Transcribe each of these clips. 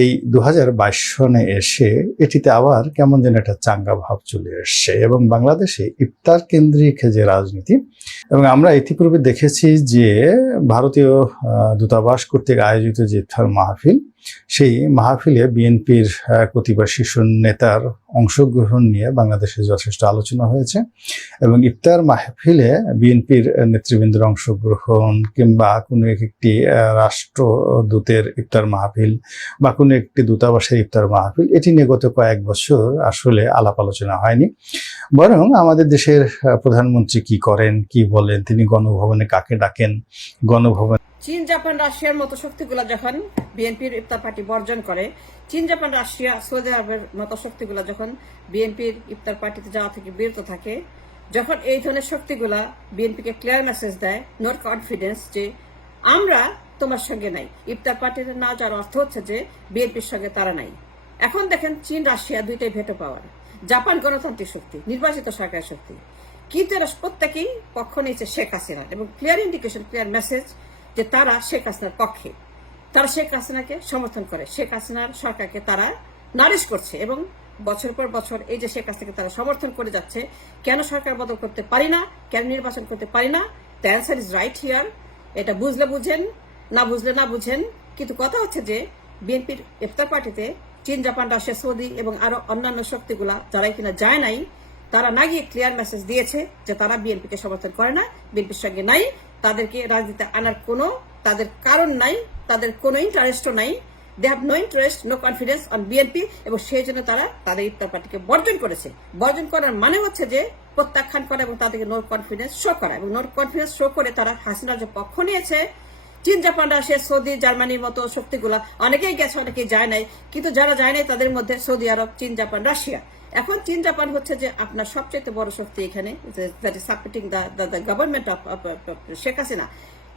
এই 2022 সনে এসে এটিতে আবার কেমন যেন একটা চাঙ্গা ভাব চলে এসছে এবং বাংলাদেশে ইফতার কেন্দ্রিক যে রাজনীতি, এবং আমরা ইতিপূর্বে দেখেছি যে ভারতীয় দূতাবাস কর্তৃক আয়োজিত যে ইফতার মাহফিল, সেই মাহফিলে বিএনপির কতিপয় শীর্ষ নেতার অংশগ্রহণ নিয়ে বাংলাদেশে যথেষ্ট আলোচনা হয়েছে এবং ইফতার মাহফিলে বিএনপির নেতৃবৃন্দের অংশগ্রহণ কিংবা কোনো একটি রাষ্ট্রদূতের ইফতার মাহফিল বা কোনো একটি দূতাবাসের ইফতার মাহফিল, এটি নিয়ে গত কয়েক বছর আসলে আলাপ আলোচনা হয়নি। বরং আমাদের দেশের প্রধানমন্ত্রী কি করেন, কি বলেন, তিনি গণভবনে কাকে ডাকেন, গণভবন চীন, জাপান, রাশিয়ার মতো শক্তিগুলো যখন বিএনপির ইফতার পার্টি বর্জন করে, চীন, জাপান, রাশিয়া, সৌদি আরবের মতো শক্তিগুলো যখন বিএনপির ইফতার পার্টিতে যাওয়া থেকে বিরত থাকে, যখন এই ধরনের শক্তিগুলা বিএনপিকে ক্লিয়ার মেসেজ দেয়, নোট কনফিডেন্স, যে আমরা তোমার সঙ্গে নাই, ইফতার পার্টিতে না যাওয়ার অর্থ হচ্ছে যে বিএনপির সঙ্গে তারা নাই। এখন দেখেন চীন, রাশিয়া দুইটাই ভেটো পাওয়ার, জাপান গণতান্ত্রিক শক্তি, নির্বাচিত সরকারের শক্তি, কিন্তু এরা প্রত্যেকেই পক্ষ নিয়েছে শেখ হাসিনা এবং ক্লিয়ার ইন্ডিকেশন, ক্লিয়ার মেসেজ যে তারা শেখ হাসিনার পক্ষে, তারা শেখ হাসিনাকে সমর্থন করে, শেখ হাসিনার সরকারকে তারা নারিশ করছে এবং বছর পর বছর এই যে শেখ হাসিনাকে তারা সমর্থন করে যাচ্ছে। কেন সরকার বদল করতে পারি না, কেন নির্বাচন করতে পারি না? The answer is right here. এটা বুঝলে বুঝেন, না বুঝলে না বুঝেন, কিন্তু কথা হচ্ছে যে বিএনপির ইফতার পার্টিতে চীন, জাপান, রাশিয়া, সৌদি এবং আরো অন্যান্য শক্তিগুলা যারাই কিনা যায় নাই, তারা না গিয়ে ক্লিয়ার মেসেজ দিয়েছে যে তারা বিএনপিকে সমর্থন করে না, বিএনপির সঙ্গে নাই, তাদেরকে রাজনীতিতে আনার কোনো তাদের কারণ নাই, তাদের কোনো ইন্টারেস্টও নাই। They have no interest, no confidence on BNP, এবং সেই জন্য তারা তাদের ইফতার পার্টিকে বর্জন করেছে। বর্জন করার মানে হচ্ছে যে প্রত্যাখ্যান করা এবং তাদেরকে নো কনফিডেন্স শো করা, এবং নো কনফিডেন্স শো করে তারা হাসিনার যে পক্ষ নিয়েছে। চীন, জাপান, রাশিয়া, সৌদি, জার্মানির মতো শক্তিগুলা অনেকেই গেছে, অনেকেই যায় নাই, কিন্তু যারা যায় নাই তাদের মধ্যে সৌদি আরব, চীন, জাপান, রাশিয়া। এখন চীন, জাপান হচ্ছে যে আপনার সবচেয়ে বড় শক্তি এখানে, that is supporting the government of Sheikh Hasina.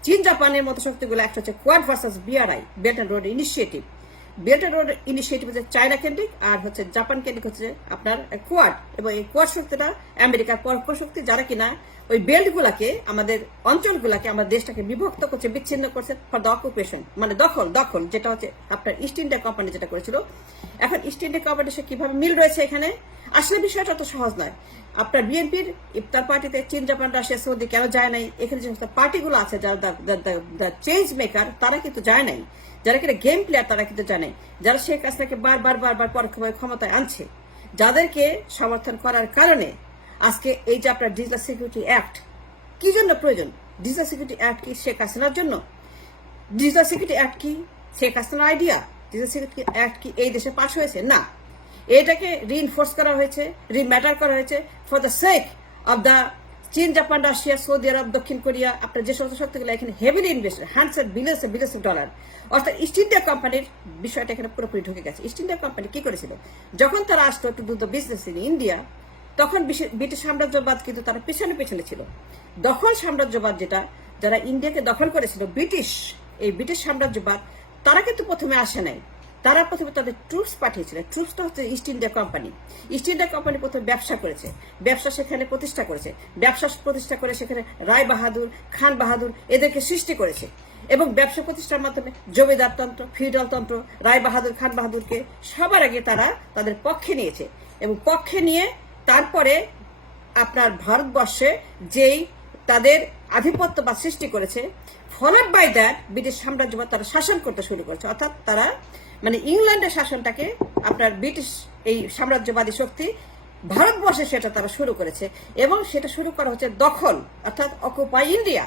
চীন, জাপানের মতো শক্তিগুলো একটা হচ্ছে quad versus BRI, belt and road initiative. Belt and road initiative হচ্ছে চায়না কেন্দ্রিক, আর হচ্ছে জাপান কেন্দ্রিক হচ্ছে আপনার কোয়াড, এবং এই কোয়াড শক্তিটা আমেরিকার পরোক্ষ শক্তি, যারা কিনা ওই বেল্ট গুলাকে, আমাদের অঞ্চলগুলাকে, আমাদের দেশটাকে বিভক্ত করছে, বিচ্ছিন্ন করছে ফর দ্য অকুপেশন, মানে দখল, যেটা হচ্ছে আপনার ইস্ট ইন্ডিয়া কোম্পানি যেটা করেছিল। এখন ইস্ট ইন্ডিয়া কোম্পানির সাথে কিভাবে মিল রয়েছে এখানে, আসলে বিষয়টা অত সহজ নয়। আপনার বিএনপির ইফতার পার্টিতে চীন, জাপান, রাশিয়া, সৌদি কেন যায় নাই? এখানে যে সমস্ত পার্টিগুলো আছে যারা চেঞ্জ মেকার, তারা কিন্তু যায় নাই। যারা কিনা গেম প্লেয়ার, তারা কিন্তু জানে, যারা শেখ হাসিনাকে বারবার পরোক্ষভাবে ক্ষমতায় আনছে, যাদেরকে সমর্থন করার কারণে আজকে এই যে আপনার ডিজিটাল সিকিউরিটি অ্যাক্ট কি জন্য প্রয়োজন? ডিজিটাল সিকিউরিটি অ্যাক্ট কি শেখ হাসিনার জন্য? ডিজিটাল সিকিউরিটি অ্যাক্ট কি শেখ হাসিনার আইডিয়া? ডিজিটাল সিকিউরিটি অ্যাক্ট কি এই দেশে পাশ হয়েছে? না, এটাকে রিইনফোর্স করা হয়েছে, রিম্যাটার করা হয়েছে for the sake of the চীন, জাপান, রাশিয়া, সৌদি আরব, দক্ষিণ কোরিয়া, আপনার যে সমস্ত শক্তিগুলো এখানে heavily invested, hundred billions dollar, অর্থাৎ ইস্ট ইন্ডিয়া কোম্পানির বিষয়টা এখানে পুরোপুরি ঢুকে গেছে। ইস্ট ইন্ডিয়া কোম্পানি কি করেছিল? যখন তারা আসতো to do the business in India, তখন ব্রিটিশ সাম্রাজ্যবাদ কিন্তু তারা পেছনে ছিল। দখল সাম্রাজ্যবাদ, যেটা যারা ইন্ডিয়াকে দখল করেছিল ব্রিটিশ, এই ব্রিটিশ সাম্রাজ্যবাদ, তারা কিন্তু প্রথমে আসে নাই, তারা প্রথমে তাদের ট্রুপস পাঠিয়েছিল। ট্রুপসটা হচ্ছে east India company. East India company প্রথমে ব্যবসা করেছে, ব্যবসা সেখানে প্রতিষ্ঠা করেছে, ব্যবসা প্রতিষ্ঠা করে সেখানে রায় বাহাদুর, খান বাহাদুর এদেরকে সৃষ্টি করেছে, এবং ব্যবসা প্রতিষ্ঠার মাধ্যমে জমিদার তন্ত্র, ফিউডাল তন্ত্র, রায় বাহাদুর, খান বাহাদুরকে সবার আগে তারা তাদের পক্ষে নিয়েছে, এবং পক্ষে নিয়ে তারপরে আপনার ভারতবর্ষে যেই তাদের আধিপত্য বা সৃষ্টি করেছে, ফলোড বাই দ্যাট ব্রিটিশ সাম্রাজ্যবাদ তারা শাসন করতে শুরু করেছে। অর্থাৎ তারা মানে ইংল্যান্ডের শাসনটাকে আপনার ব্রিটিশ এই সাম্রাজ্যবাদী শক্তি ভারতবর্ষে সেটা তারা শুরু করেছে, এবং সেটা শুরু করা হচ্ছে দখল, অর্থাৎ অকুপাই ইন্ডিয়া।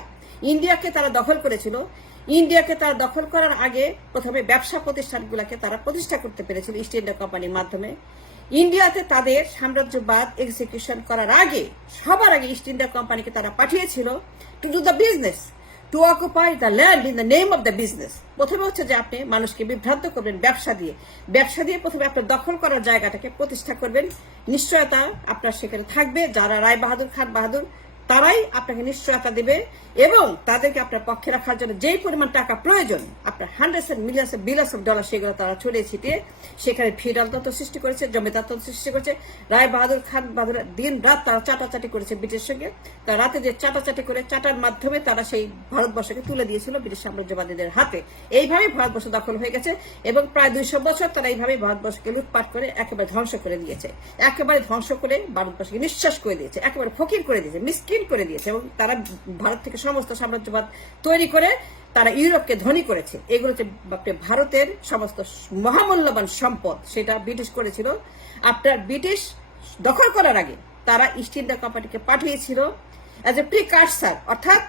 ইন্ডিয়াকে তারা দখল করেছিল। ইন্ডিয়াকে তারা দখল করার আগে প্রথমে ব্যবসা প্রতিষ্ঠানগুলোকে তারা প্রতিষ্ঠা করতে পেরেছিল ইস্ট ইন্ডিয়া কোম্পানির মাধ্যমে। ইন্ডিয়াতে তাদের সাম্রাজ্যবাদ এক্সিকিউশন করার আগে, সবার আগে ইস্ট ইন্ডিয়া কোম্পানিকে তারা পাঠিয়েছিল to do the business, to occupy the land in the name of the business. প্রথমে হচ্ছে যে আপনি মানুষকে বিভ্রান্ত করবেন ব্যবসা দিয়ে প্রথমে আপনার দখল করার জায়গাটাকে প্রতিষ্ঠা করবেন, নিশ্চয়তা আপনার সেখানে থাকবে। যারা রায় বাহাদুর, খান বাহাদুর, তারাই আপনাকে নিশ্চয়তা দেবে এবং তাদেরকে আপনার পক্ষে রাখার জন্য যেই পরিমাণ টাকা প্রয়োজন, আপনার hundreds and millions billions of dollar, সেগুলো তারা ছড়িয়ে ছিটিয়ে সেখানে ফিউডাল তন্ত্র সৃষ্টি করেছে, জমিদার তন্ত্র সৃষ্টি করেছে। রায় বাহাদুর খান বাহাদুর দিন রাত তারা চাটাচাটি করেছে ব্রিটিশের সঙ্গে। তারা রাতে যে চাটাচাটি করে চাটার মাধ্যমে তারা সেই ভারতবর্ষকে তুলে দিয়েছিল ব্রিটিশ সাম্রাজ্যবাদীদের হাতে। এইভাবেই ভারতবর্ষ দখল হয়ে গেছে এবং প্রায় 200 বছর তারা এইভাবেই ভারতবর্ষকে লুটপাট করে একেবারে ধ্বংস করে দিয়েছে, একেবারে ধ্বংস করে ভারতবর্ষকে নিঃশ্বাস করে দিয়েছে, একেবারে ফকির করে দিয়েছে, মিসকিন করে দিয়েছে। এবং তারা ভারত থেকে সমস্ত সাম্রাজ্যবাদ তৈরি করে তারা ইউরোপকে ধনী করেছে। এগুলো হচ্ছে ভারতের সমস্ত মহামূল্যবান সম্পদ, সেটা ব্রিটিশ করেছিল। আপনার ব্রিটিশ দখল করার আগে তারা ইস্ট ইন্ডিয়া কোম্পানিকে পাঠিয়েছিল অ্যাজ এ প্রিকার্সার, অর্থাৎ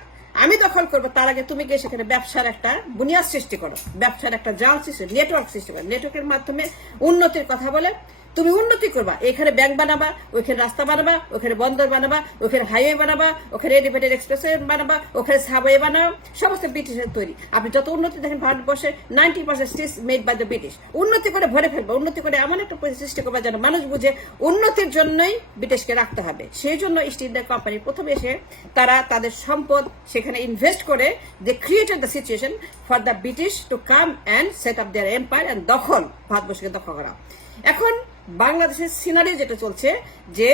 আমি দখল করবো তার আগে তুমি গিয়ে সেখানে ব্যবসার একটা বুনিয়াদ সৃষ্টি করো, ব্যবসার একটা জাল সৃষ্টি, নেটওয়ার্ক সৃষ্টি করো, নেটওয়ার্কের মাধ্যমে উন্নতির কথা বলে তুমি উন্নতি করবা। এখানে ব্যাংক বানাবা, ওইখানে রাস্তা বানাবা, ওখানে বন্দর বানাবা, ওখানে হাইওয়ে বানাবা, ওখানে এলিভেটেড এক্সপ্রেসওয়ে বানাবা, ওখানে সাবওয়ে বানাবা, সমস্ত ব্রিটিশের তৈরি। আপনি যত উন্নতি দেখেন ভারতবর্ষে 90% স্টিজ মেড বাই দ্য ব্রিটিশ। উন্নতি করে ভরে ফেলবা, উন্নতি করে এমন একটা পরিস্থিতি সৃষ্টি করবা যেন মানুষ বুঝে উন্নতির জন্যই ব্রিটিশকে রাখতে হবে। সেই জন্য ইস্ট ইন্ডিয়া কোম্পানি প্রথমে এসে তারা তাদের সম্পদ সেখানে ইনভেস্ট করে they created the situation for the British to come and set up their empire and দখল, ভারতবর্ষকে দখল করা। এখন বাংলাদেশের সিনারি যেটা চলছে যে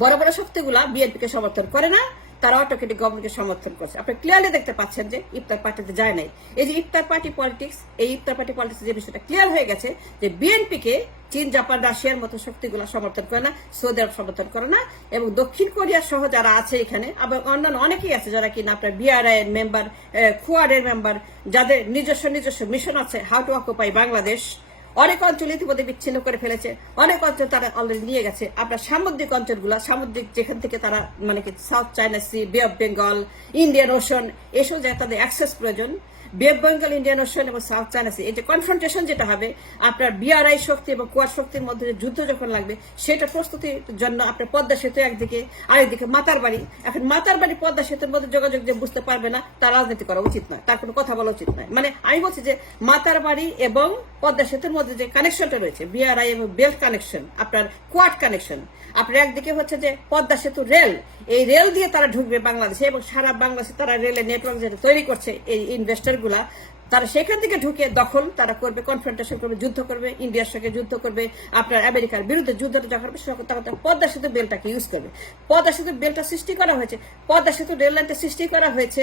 বড় বড় শক্তিগুলা বিএনপিকে সমর্থন করে না, তারা অটোক্রেটিক গভর্নমেন্টকে সমর্থন করছে। আপনি ক্লিয়ারলি দেখতে পাচ্ছেন যে ইফতার পার্টিতে যায় নাই। এই যে ইফতার পার্টি পলিটিক্স, এই ইফতার পার্টি পলিটিক্স যে বিষয়টা ক্লিয়ার হয়ে গেছে যে বিএনপিকে চীন, জাপান, রাশিয়ার মতো শক্তিগুলো সমর্থন করে না, সৌদি আরব সমর্থন করে না, এবং দক্ষিণ কোরিয়া সহ যারা আছে এখানে, আবার অন্যান্য অনেকেই আছে যারা কিনা আপনার বিআরআই এর মেম্বার, কোয়াডের মেম্বার, যাদের নিজস্ব মিশন আছে হাউ টু অকুপাই বাংলাদেশ। অনেক অঞ্চল ইতিমধ্যে বিচ্ছিন্ন করে ফেলেছে, অনেক অঞ্চল তারা অলরেডি নিয়ে গেছে। আপনার সামুদ্রিক অঞ্চলগুলা, সামুদ্রিক যেখান থেকে তারা মানে কি সাউথ চায়না সি, বে অফ বেঙ্গল, ইন্ডিয়ান ওশন, এসব জায়গায় তাদের অ্যাক্সেস প্রয়োজন। বে অফ বেঙ্গল, ইন্ডিয়ান ওশন এবং সাউথ চায়না সি, এই যে কনফ্রন্টেশন যেটা হবে আপনার বিআরআই শক্তি এবং কোয়াড শক্তির মধ্যে যে যুদ্ধ যখন লাগবে, সেটা প্রস্তুতির জন্য আপনার পদ্মা সেতু একদিকে, আরেকদিকে মাতারবাড়ি। এখন মাতারবাড়ি পদ্মা সেতুর মধ্যে যোগাযোগ যে বুঝতে পারবে না, তার রাজনীতি করা উচিত নয়, তার কোনো কথা বলা উচিত নয়। মানে আমি বলছি যে মাতারবাড়ি এবং পদ্মা সেতুর মধ্যে যে কানেকশনটা রয়েছে, বিআরআই এবং বেল্ট কানেকশন, আপনার কোয়াড কানেকশন, আপনার একদিকে হচ্ছে যে পদ্মা সেতু রেল, এই রেল দিয়ে তারা ঢুকবে বাংলাদেশে এবং সারা বাংলাদেশে তারা রেলের নেটওয়ার্ক যেটা তৈরি করছে এই ইনভেস্টর গুলা, তারা সেখান থেকে ঢুকে দখল তারা করবে, কনফ্রন্টেশন করবে, যুদ্ধ করবে, ইন্ডিয়ার সঙ্গে যুদ্ধ করবে, আপনার আমেরিকার বিরুদ্ধে যুদ্ধটা যখন তখন পদ্মা সেতু বেলটাকে ইউজ করবে। পদ্মা সেতু বেলটা সৃষ্টি করা হয়েছে, পদ্মা সেতু রেল লাইনটা সৃষ্টি করা হয়েছে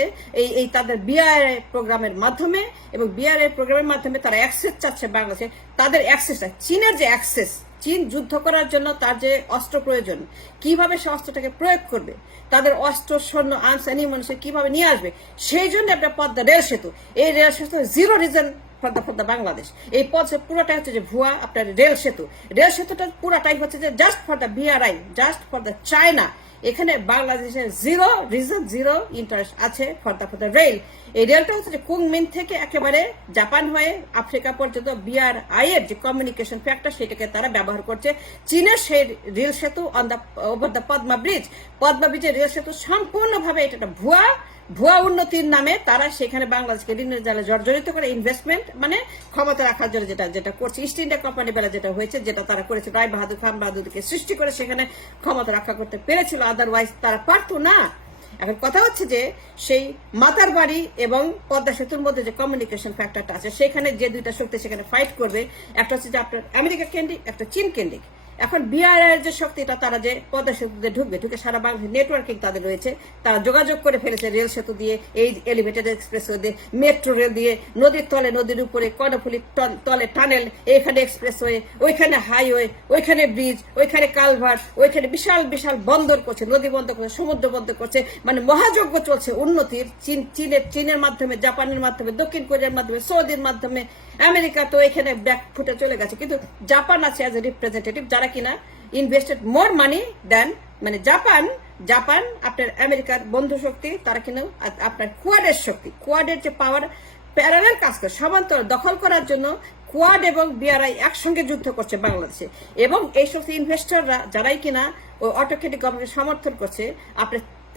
এই তাদের বিআরআই প্রোগ্রামের মাধ্যমে, এবং বিআরআই প্রোগ্রামের মাধ্যমে তারা অ্যাক্সেস চাচ্ছে বাংলাদেশে। তাদের অ্যাক্সেসটা, চীনের যে অ্যাক্সেস, চীন যুদ্ধ করার জন্য তার যে অস্ত্র প্রয়োজন, কিভাবে সে অস্ত্রটাকে প্রয়োগ করবে, তাদের অস্ত্র, সৈন্য, আর্মস, অ্যানিমুনিশন কিভাবে নিয়ে আসবে, সেই জন্য একটা পদ্মা রেল সেতু। এই রেল সেতু zero reason for the Bangladesh. এই পথ পুরোটাই হচ্ছে যে ভুয়া আপনার রেল সেতু। রেল সেতুটা পুরোটাই হচ্ছে যে just for the BRI, just for the China. এখানে বাংলাদেশের জিরো রিজন, জিরো ইন্টারেস্ট আছে ফর দ্য রেল। এই রেলটা হচ্ছে যে কুংমিন থেকে একেবারে জাপান হয়ে আফ্রিকা পর্যন্ত বিআরআই এর যে কমিউনিকেশন ফ্যাক্টর, সেটাকে তারা ব্যবহার করছে। চীনের সেই রেল সেতু on the over the Padma bridge, Padma ব্রিজের রেল সেতু সম্পূর্ণভাবে এটা একটা ভুয়া উন্নতির নামে তারা সেখানে বাংলাদেশকে ঋণের জালে জর্জরিত করে ইনভেস্টমেন্ট মানে ক্ষমতা রাখার জন্য যেটা করছে। ইস্ট ইন্ডিয়া কোম্পানি বেলা যেটা হয়েছে, যেটা তারা করেছে, রায় বাহাদুর খান বাহাদুরকে সৃষ্টি করে সেখানে ক্ষমতা রক্ষা করতে পেরেছিল, আদারওয়াইজ তারা পারতো না। এখন কথা হচ্ছে যে সেই মাতারবাড়ি এবং পদ্মা সেতুর মধ্যে যে কমিউনিকেশন ফ্যাক্টরটা আছে, সেখানে যে দুইটা শক্তি সেখানে ফাইট করবে, একটা হচ্ছে যে আপনার আমেরিকা কেন্দ্রিক, একটা চীন কেন্দ্রিক। এখন বিআরআই এর যে শক্তিটা, তারা যে পদ্মা সেতুতে ঢুকে সারা বাংলাদেশ নেটওয়ার্কিং তাদের রয়েছে, তারা যোগাযোগ করে ফেলেছে রেল সেতু দিয়ে, এই এলিভেটেড এক্সপ্রেসওয়ে দিয়ে, মেট্রো রেল দিয়ে, নদীর তলে, নদীর উপরে, কর্ণফুলির তলে টানেল, এইখানে এক্সপ্রেসওয়ে, ওইখানে হাইওয়ে, ওইখানে ব্রিজ, ওইখানে কালভার্ট, ওইখানে বিশাল বিশাল বন্দর করছে, নদী বন্দর করছে, সমুদ্র বন্দর করছে, মানে মহাযজ্ঞ চলছে উন্নতির। চীনের মাধ্যমে, জাপানের মাধ্যমে, দক্ষিণ কোরিয়ার মাধ্যমে, সৌদির মাধ্যমে, আমেরিকা তো এখানে ব্যাক ফুটে চলে গেছে, কিন্তু জাপান আছে অ্যাজ এ রিপ্রেজেন্টেটিভ, যারা কিনা ইনভেস্টেড মোর মানি দেন, মানে জাপান আপনার আমেরিকার বন্ধু শক্তি, তারা কিনা আপনার কোয়াডের শক্তি, কোয়াডের যে পাওয়ার প্যারালাল কাজ করে সমান্তরাল দখল করার জন্য কোয়াড এবং বিআরআই একসঙ্গে যুদ্ধ করছে বাংলাদেশে। এবং এই সমস্ত ইনভেস্টররা যারাই কিনা ওই অটোক্রেটিক গভর্নমেন্ট সমর্থন করছে,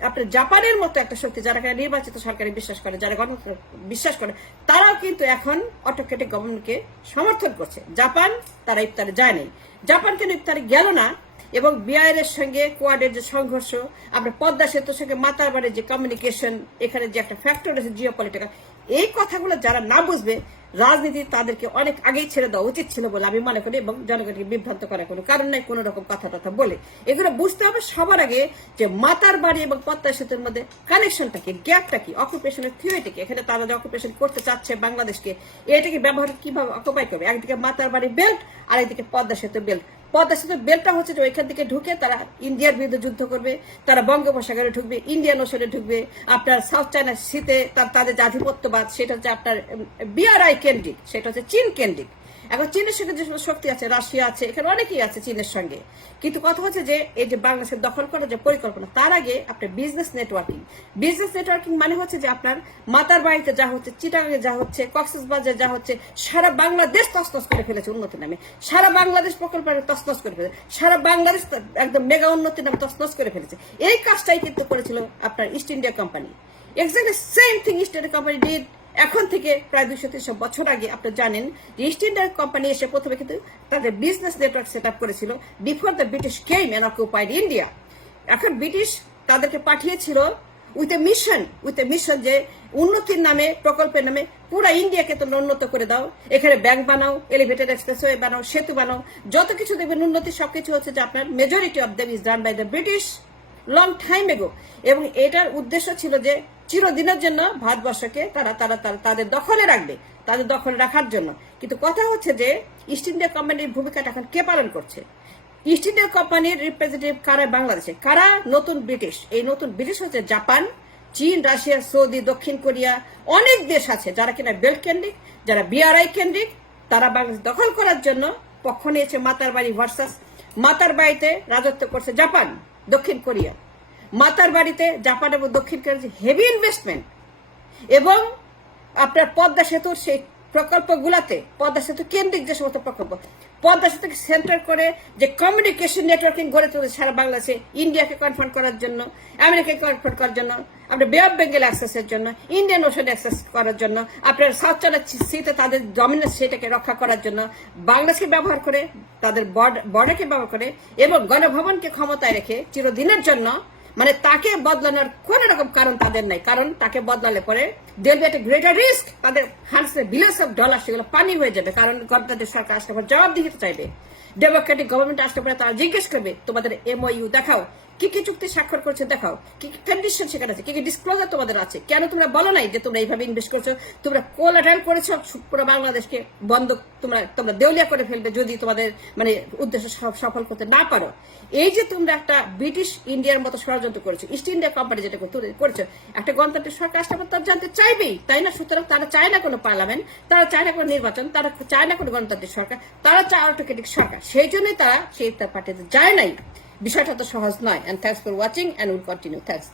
আপনার জাপানের মতো একটা শক্তি, যারা নির্বাচিত সরকারে বিশ্বাস করে, যারা গণতন্ত্র বিশ্বাস করে, তারাও কিন্তু এখন অটোক্রেটিক গভর্নমেন্টকে সমর্থন করছে। জাপান তারা ইফতারে যায়নি, জাপান কেন ইফতারে গেল না, এবং বিআইআর সঙ্গে কোয়াডের যে সংঘর্ষ, আপনার পদ্মা সেতুর সঙ্গে মাতারবাড়ির যে কমিউনিকেশন, এখানে যে একটা ফ্যাক্টর আছে জিওপলিটিক্যাল, এই কথাগুলো যারা না বুঝবে, রাজনীতি তাদেরকে অনেক আগেই ছেড়ে দেওয়া উচিত ছিল বলে আমি মনে করি, এবং জনগণকে বিভ্রান্ত করার কোনো কারণ নাই কোন রকম কথা টথা বলে। এগুলো বুঝতে হবে সবার আগে যে মাতারবাড়ি এবং পদ্মা সেতুর মধ্যে কানেকশনটা কি, গ্যাপটা কি, অকুপেশনের থিওরিটি কি, এখানে তারা যে অকুপেশন করতে চাচ্ছে বাংলাদেশকে, এটাকে ব্যবহার কিভাবে অকুপাই করবে। একদিকে মাতারবাড়ি বেল্ট আর একদিকে পদ্মা সেতু বেল্ট। পদ্মা সেতু বেল্টটা হচ্ছে যে ওইখান থেকে ঢুকে তারা ইন্ডিয়ার বিরুদ্ধে যুদ্ধ করবে, তারা বঙ্গোপসাগরে ঢুকবে, ইন্ডিয়ান ওশনে ঢুকবে, আপনার সাউথ চায়না সিতে তাদের যে আধিপত্যবাদ সেটা হচ্ছে আপনার বিআরআই কেন্দ্রিক, সেটা হচ্ছে চীন কেন্দ্রিক। এখন চীনের সঙ্গে যে শক্তি আছে, রাশিয়া আছে, এখানে অনেকেই আছে চীনের সঙ্গে। কিন্তু কথা হচ্ছে যে এই যে বাংলাদেশের দখল করার যে পরিকল্পনা, তার আগে আপনার বিজনেস নেটওয়ার্কিং মানে হচ্ছে যে আপনার মাতারবাড়িতে যা হচ্ছে, চিটাগাঙে যা হচ্ছে, কক্সবাজারে যা হচ্ছে, সারা বাংলাদেশ তছনছ করে ফেলেছে উন্নতির নামে, সারা বাংলাদেশ প্রকল্প তছনছ করে ফেলেছে, সারা বাংলাদেশ একদম মেগা উন্নতির নামে তছনছ করে ফেলেছে। এই কাজটাই কিন্তু করেছিল আপনার east India company. Exactly same thing east India company did. এখন থেকে প্রায় 200-300 বছর আগে আপনারা জানেন যে ইস্ট ইন্ডিয়া কোম্পানি এসে প্রথমে কিন্তু তাদের বিজনেস নেটওয়ার্ক সেট আপ করেছিল before the British came and occupied India. এখন ব্রিটিশ তাদেরকে পাঠিয়েছিল উইথ এ মিশন যে উন্নতির নামে, প্রকল্পের নামে পুরো ইন্ডিয়াকে তোমরা উন্নত করে দাও, এখানে ব্যাংক বানাও, এলিভেটেড এক্সপ্রেসওয়ে বানাও, সেতু বানাও, যত কিছু দেখবেন উন্নতি সবকিছু হচ্ছে যে আপনার majority of them is done by the British long time ago. এবং এটার উদ্দেশ্য ছিল যে চিরদিনের জন্য ভারতবর্ষকে তারা তারা তাদের দখলে রাখবে, তাদের দখলে রাখার জন্য। কিন্তু কথা হচ্ছে যে ইস্ট ইন্ডিয়া কোম্পানির ভূমিকাটা এখন কে পালন করছে? ইস্ট ইন্ডিয়া কোম্পানির রিপ্রেজেন্টেটিভ কারা বাংলাদেশে, কারা নতুন ব্রিটিশ? এই নতুন ব্রিটিশ হচ্ছে জাপান, চীন, রাশিয়া, সৌদি, দক্ষিণ কোরিয়া, অনেক দেশ আছে যারা কিনা বেল্ট কেন্দ্রিক, যারা বিআরআই কেন্দ্রিক। তারা বাংলাদেশ দখল করার জন্য পক্ষ নিয়েছে মাতারবাড়ি ভার্সাস। মাতারবাড়িতে রাজত্ব করছে জাপান, দক্ষিণ কোরিয়া। মাতারবাড়িতে জাপান এবং দক্ষিণ কোরিয়ার হেভি ইনভেস্টমেন্ট, এবং আপনার পদ্মা সেতুর সেই প্রকল্পগুলাতে, পদ্মা সেতু কেন্দ্রিক যে সমস্ত প্রকল্প, পদ্মা সেতুকে সেন্টার করে যে কমিউনিকেশন নেটওয়ার্কিং গড়ে তুলেছে সারা বাংলাদেশে, ইন্ডিয়াকে কনফার্ম করার জন্য, আমেরিকাকে কনফার্ম করার জন্য, আপনার বে অফ বেঙ্গল অ্যাক্সেসের জন্য, ইন্ডিয়ান ওশন অ্যাক্সেস করার জন্য, আপনার সাউথ চায়না সিতে তাদের ডমিনেন্স সেটাকে রক্ষা করার জন্য বাংলাদেশকে ব্যবহার করে, তাদের বর্ডারকে ব্যবহার করে, এবং গণভবনকে ক্ষমতায় রেখে চিরদিনের জন্য, মানে তাকে বদলানোর কোন রকম কারণ তাদের নাই। কারণ তাকে বদলালে পরে দেয়ার বি একটা গ্রেটার রিস্ক, তাদের হান্ড্রেড বিলিয়ন্স অফ ডলার সেগুলো পানি হয়ে যাবে। কারণ গণতান্ত্রিক সরকার আসলে পরে জবাব দিতে চাইবে, ডেমোক্রেটিক গভর্নমেন্ট আসলে পরে তারা জিজ্ঞেস করবে তোমাদের এমওইউ দেখাও, কি কি চুক্তি স্বাক্ষর করছে দেখাও, কি কি কন্ডিশন সেখানে আছে, কি কি ডিসক্লোজার তোমাদের আছে, কেন তোমরা বলো নাই যে তোমরা এইভাবে ইনভেস্ট করছো, তোমরা কোলাটারাল করেছো, পুরো বাংলাদেশকে বন্ধ তোমরা দেউলিয়া করে ফেলবে যদি তোমাদের মানে উদ্দেশ্য সফল করতে না পারো। এই যে তোমরা একটা ব্রিটিশ ইন্ডিয়ার মতো ষড়যন্ত্র করেছো, ইস্ট ইন্ডিয়া কোম্পানি যেটা করেছো, একটা গণতান্ত্রিক সরকার আসলে তারা জানতে চাইবেই, তাই না? সুতরাং তারা চায় না কোনো পার্লামেন্ট, তারা চায় না কোনো নির্বাচন, তারা চায় না কোনো গণতান্ত্রিক সরকার, তারা চায় অটোক্রেটিক সরকার। সেই জন্যই তারা সেই পার্টিতে যায় নাই। বিষয়টা তো সহজ নয়। And thanks for watching and we'll continue. Thanks.